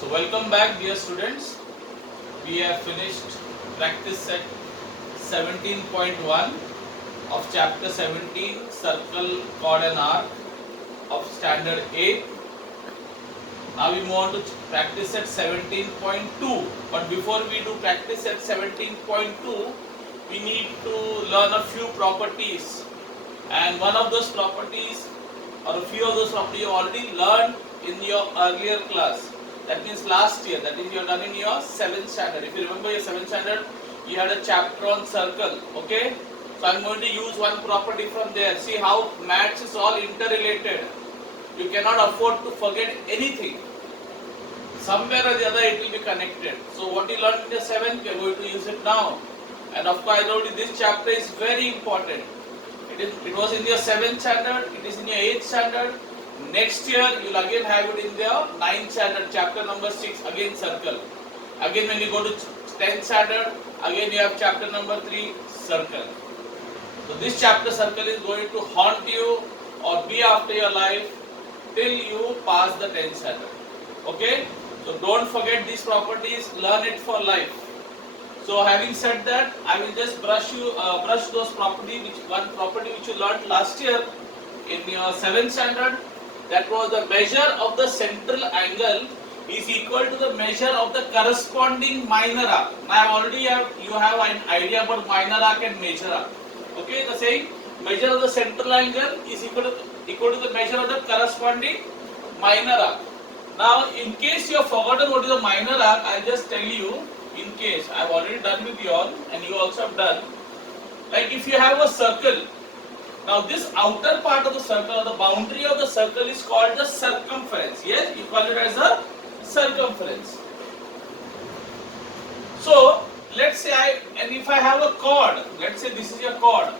So welcome back dear students. We have finished practice set 17.1 of chapter 17 circle, chord and arc of standard 8. Now we move on to practice set 17.2. But before we do practice set 17.2, we need to learn a few properties. And one of those properties or a few of those properties you already learned in your earlier class. That means last year, that is you have done in your 7th standard. If you remember your 7th standard, you had a chapter on circle, okay? So I am going to use one property from there. See how maths is all interrelated. You cannot afford to forget anything. Somewhere or the other it will be connected. So what you learned in the 7th, we are going to use it now. And of course I told you this chapter is very important. It was in your 7th standard, it is in your 8th standard. Next year you will again have it in the 9th standard, chapter number 6, again circle. Again when you go to 10th standard, again you have chapter number 3, circle. So this chapter circle is going to haunt you or be after your life till you pass the 10th standard. Okay? So don't forget these properties, learn it for life. So having said that, I will just brush those property, one property which you learned last year in your 7th standard. That was the measure of the central angle is equal to the measure of the corresponding minor arc. Now you have an idea about minor arc and major arc. Okay, the saying measure of the central angle is equal to the measure of the corresponding minor arc. Now in case you have forgotten what is the minor arc, I will just tell you. In case I have already done with you all and you also have done, like if you have a circle, now this outer part of the circle or the boundary of the circle is called the circumference. Yes, you call it as a circumference. So let's say if I have a chord, let's say this is your chord,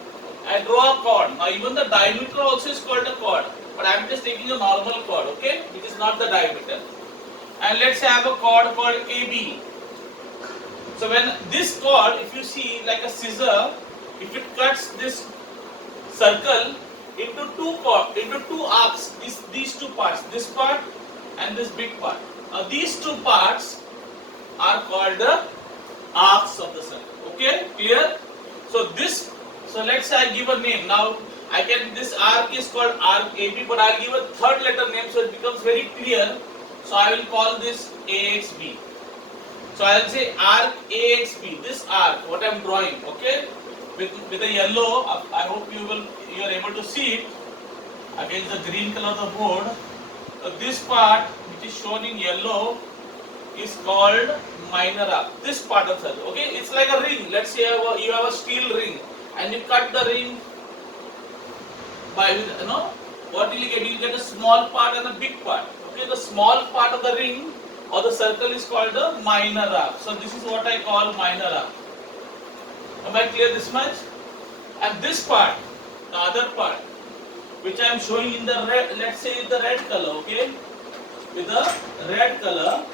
I draw a chord. Now even the diameter also is called a chord, but I am just taking a normal chord, okay, which is not the diameter. And let's say I have a chord called AB. So when this chord, if you see like a scissor, if it cuts this circle into two arcs, these two parts, this part and this big part. Now these two parts are called the arcs of the circle. Okay, clear? So let's say I give a name. Now this arc is called arc AB, but I'll give a third letter name so it becomes very clear. So I will call this AXB. So I will say arc AXB, this arc, what I am drawing, okay, with a yellow. I hope you are able to see it against the green color of the board. So this part which is shown in yellow is called minor arc. This part of the circle, okay, it's like a ring. Let's say you have a steel ring and you cut the ring by what will you get? You get a small part and a big part. Okay, the small part of the ring or the circle is called the minor arc. So this is what I call minor arc. Am I clear this much? And this part, the other part, which I am showing in the red, let's say the red color, okay? With the red color,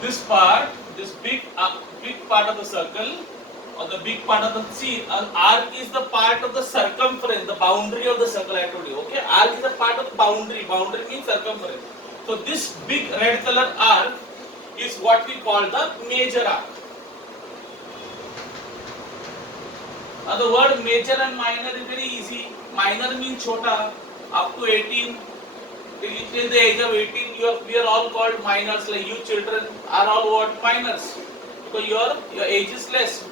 this part, this big part of the circle or the big part of the arc is the part of the circumference, the boundary of the circle I told you, okay? Arc is a part of the boundary. Boundary means circumference. So this big red color arc is what we call the major arc. Now the word major and minor is very easy. Minor means chota, up to 18. Till the age of 18, we are all called minors. Like you children are all what? Minors. Because your age is less.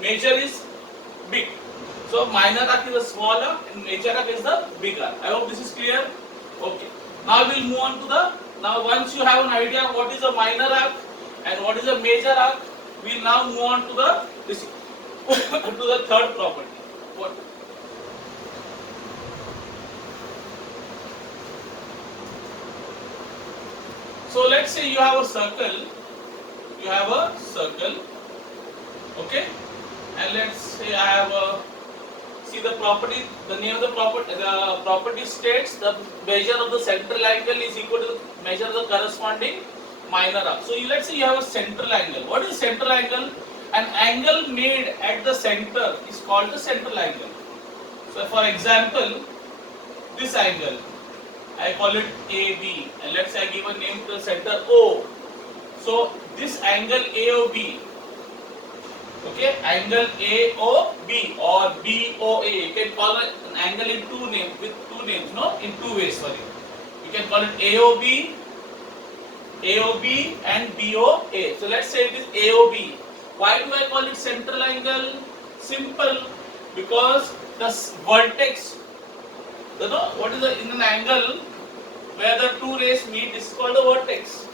Major is big. So minor arc is the smaller and major arc is the bigger. I hope this is clear. Okay. Now we will move on to once you have an idea what is a minor arc and what is a major arc, we will now move on to the third property. What? So let's say you have a circle, okay, and let's say I have see the property, the name of the property states the measure of the central angle is equal to the measure of the corresponding minor arc. So let's say you have a central angle. What is central angle? An angle made at the center is called the central angle. So for example, this angle, I call it AB, and let's say I give a name to the center O. So this angle AOB, okay, angle AOB or BOA, you can call it an angle in two names, with two names, no, in two ways. Sorry, you can call it AOB, AOB and BOA. So let's say it is AOB. Why do I call it central angle? Simple, because the vertex, you know, what is the in an angle where the two rays meet, this is called the vertex.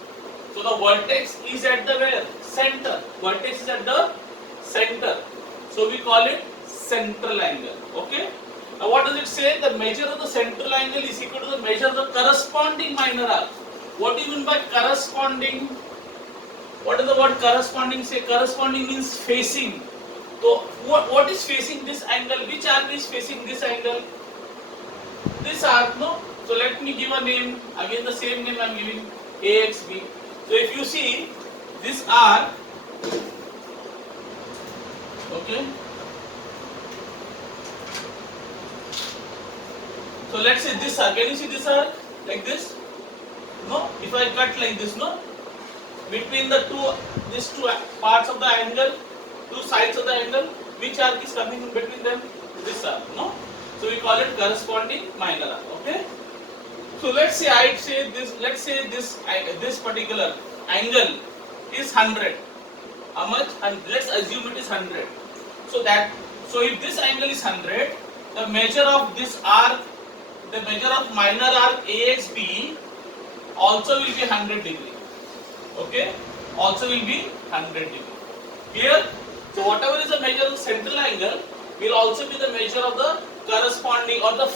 So the vertex is at the where? Center. Vertex is at the center. So we call it central angle. Okay. Now what does it say? The measure of the central angle is equal to the measure of the corresponding minor arc. What do you mean by corresponding? What does the word corresponding say? Corresponding means facing. So what is facing this angle? Which arc is facing this angle? This arc, no? So let me give a name. Again the same name I am giving, AXB. So if you see this arc, okay. So let's say this arc. Can you see this arc like this? No. If I cut like this, no. Between the these two parts of the angle, two sides of the angle, which arc is coming in between them? This arc, no. So we call it corresponding minor arc. Okay. So let's say I say this. Let's say this particular angle is 100. How much? And let's assume it is 100. So if this angle is 100, the measure of this arc, the measure of minor arc AXB also will be 100 degree. Okay? Also will be 100 degree. Clear? So whatever is the measure of central angle will also be the measure of the corresponding or the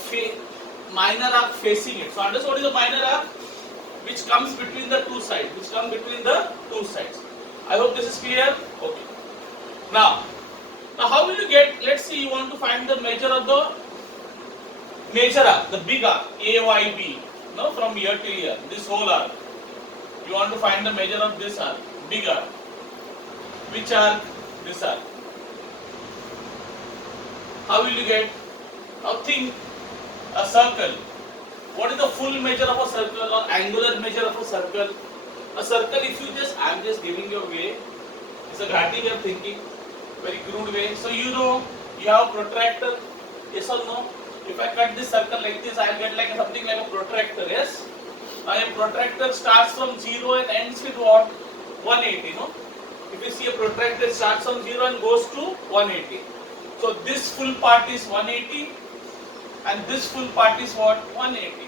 minor arc facing it. So understand what is the minor arc? Which comes between the two sides. Which comes between the two sides. I hope this is clear. Okay. Now how will you get? Let's say you want to find the measure of the major arc, the big arc, AYB. No, from here to here, this whole arc. You want to find the measure of this arc, big arc. Which arc? This arc. How will you get? Now think a circle. What is the full measure of a circle or angular measure of a circle? A circle, if you I am just giving you a way. It's a ghati way of thinking, very crude way. So you know, you have a protractor, yes or no? If I cut this circle like this, I will get like something like a protractor, yes? Now a protractor starts from 0 and ends with what? 180, no? If you see a protractor starts from 0 and goes to 180. So this full part is 180 and this full part is what? 180.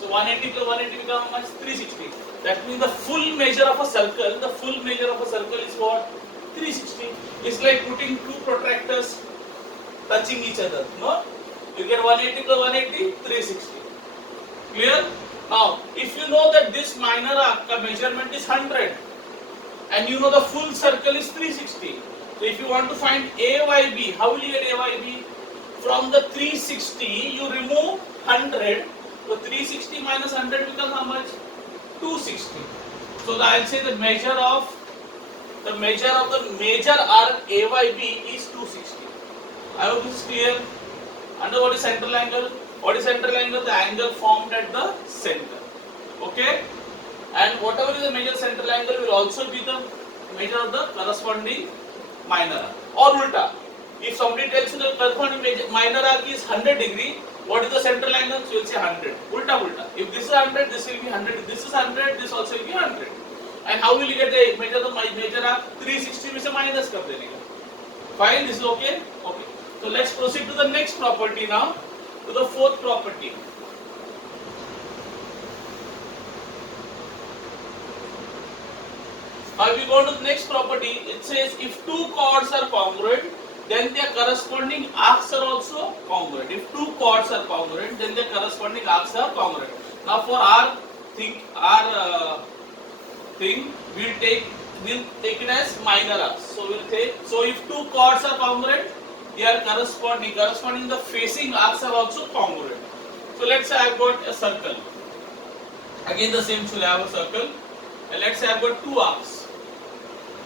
So 180 plus 180 become how much? 360. That means the full measure of a circle, the full measure of a circle is what? 360. It's like putting two protractors touching each other, no? You get 180 plus 180, 360. Clear? Now, if you know that this minor arc measurement is 100 and you know the full circle is 360. So if you want to find AYB, how will you get AYB? From the 360, you remove 100. So 360 minus 100 becomes how much? 260. So I will say the measure of the major arc AYB is 260. I hope this is clear. Under what is central angle? What is central angle? The angle formed at the center. Okay? And whatever is the major central angle will also be the measure of the corresponding minor arc. Or ulta. If somebody tells you the corresponding minor arc is 100 degree, what is the central angle? So you will say 100. Ulta. If this is 100, this will be 100. If this is 100, this also will be 100. And how will you get the measure of the major arc? 360 में से minus कर देने का. Fine, this is okay? Okay. So let's proceed to the next property now. To the fourth property. Now we go to the next property. It says if two chords are congruent, then their corresponding arcs are also congruent. If two chords are congruent, then their corresponding arcs are congruent. Now for our thing, we'll take it as minor arcs. So we'll take, so if two chords are congruent, they are corresponding the facing arcs are also congruent. So let's say I've got a circle. Again the same should have a circle. And let's say I've got two arcs.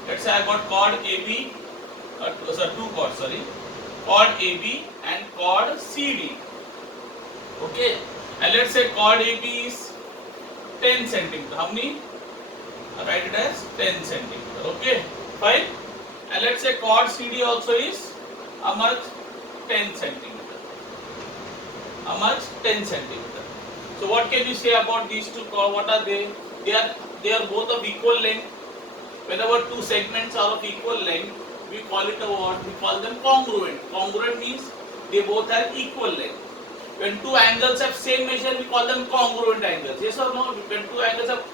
Let's say I've got chord AB, two chords, chord AB and chord CD. Okay. And let's say chord AB is 10 centimeter. How many? I write it as 10 centimeter. Okay, fine. And let's say chord CD also is how much? 10 centimeter. How much? 10 centimeter. So what can you say about these two chords? What are they? They are both of equal length. Whenever two segments are of equal length, we call it a what? We call them congruent. Congruent means they both have equal length. When two angles have same measure, we call them congruent angles. Yes or no? When two angles have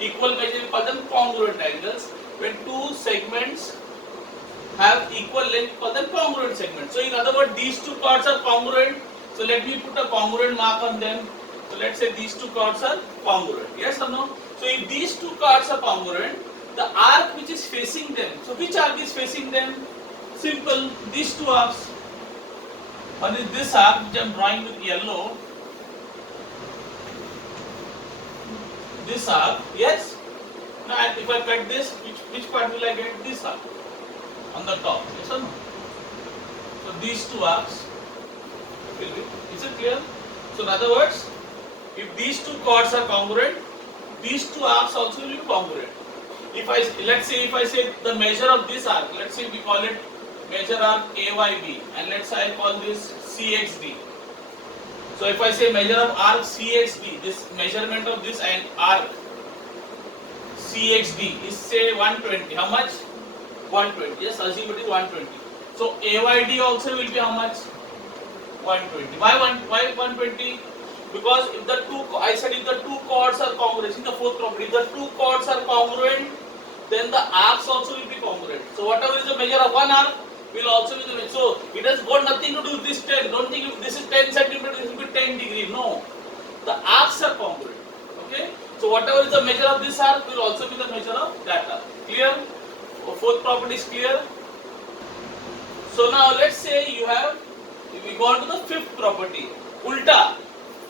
equal measure, we call them congruent angles. When two segments have equal length, we call them congruent segments. So in other words, these two chords are congruent. So let me put a congruent mark on them. So let's say these two chords are congruent. Yes or no? So if these two chords are congruent, the arc which is facing them. So which arc is facing them? Simple. These two arcs. One is this arc which I am drawing with yellow. This arc, yes. Now if I cut this, which part will I get? This arc on the top. Yes or no? So these two arcs will be. Is it clear? So in other words, if these two chords are congruent, these two arcs also will be congruent. If let's say if I say the measure of this arc, let's say we call it measure arc AYB, and let's say I call this CXD. So if I say measure of arc CXD, this measurement of this and arc CXD is say 120. How much? 120. Yes, assume it is 120. So AYD also will be how much? 120. Why 120? Because if the two, I said if the two chords are congruent, in the fourth property, if the two chords are congruent, then the arcs also will be congruent. So whatever is the measure of one arc will also be the measure. So it has got nothing to do with this 10. Don't think if this is 10 centimeter, this will be 10 degree. No, the arcs are congruent. Okay. So whatever is the measure of this arc will also be the measure of that arc. Clear? Fourth property is clear. So now let's say you have, we go on to the fifth property, ulta.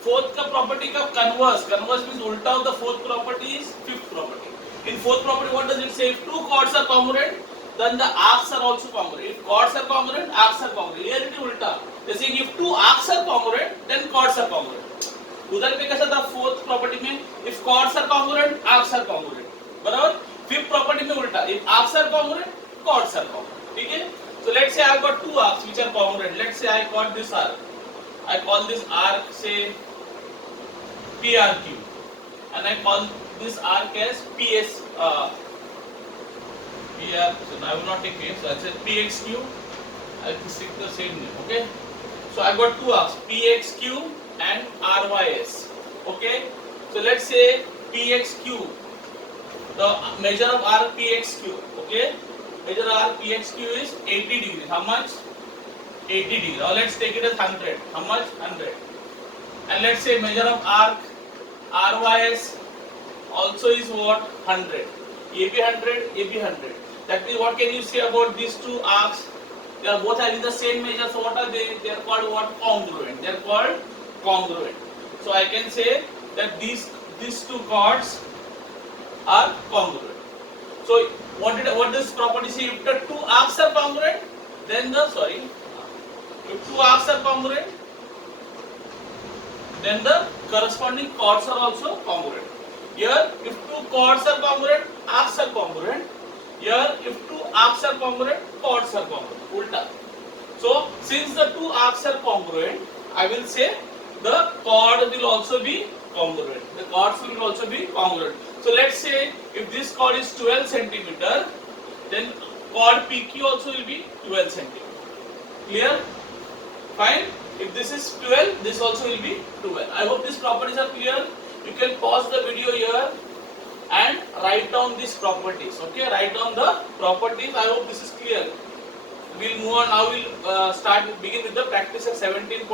Fourth का property का converse. Converse means ulta of the fourth property is fifth property. In fourth property, what does it say? If two chords are congruent, then the arcs are also congruent. If chords are congruent, arcs are congruent. Here it is ulta. They saying if two arcs are congruent, then chords are congruent. उधर पे कैसा था fourth property में? If chords are congruent, arcs are congruent. बराबर? Fifth property में उल्टा. If arcs are congruent, chords are congruent. ठीक है? So let's say I have got two arcs which are congruent. Let's say I call this arc. I call this arc say PRQ, and I call this arc as PS. PR. So I will not take PS. So I said PXQ. I will stick the same name. Okay. So I got two arcs, PXQ and RYS. Okay. So let's say PXQ. The measure of arc PXQ. Okay. Measure of arc PXQ is 80 degrees. How much? 80 degrees. Now let's take it as 100. How much? 100. And let's say measure of arc RYS also is what? 100. AB 100, AB 100. That means what can you say about these two arcs? They are both having the same measure. So what are they? They are called what? Congruent. They are called congruent. So I can say that these two chords are congruent. So what does property say? If the two arcs are congruent, then if two arcs are congruent, then the corresponding chords are also congruent. Here, if two chords are congruent, arcs are congruent. Here, if two arcs are congruent, chords are congruent. Ulta. So, since the two arcs are congruent, I will say the chord will also be congruent. The chords will also be congruent. So, let's say if this chord is 12 centimeter, then chord PQ also will be 12 centimeter. Clear? Fine. If this is 12, this also will be 12. I hope these properties are clear. You can pause the video here and write down these properties. Okay, write down the properties. I hope this is clear. We'll move on. Now we'll begin with the practice at 17.2.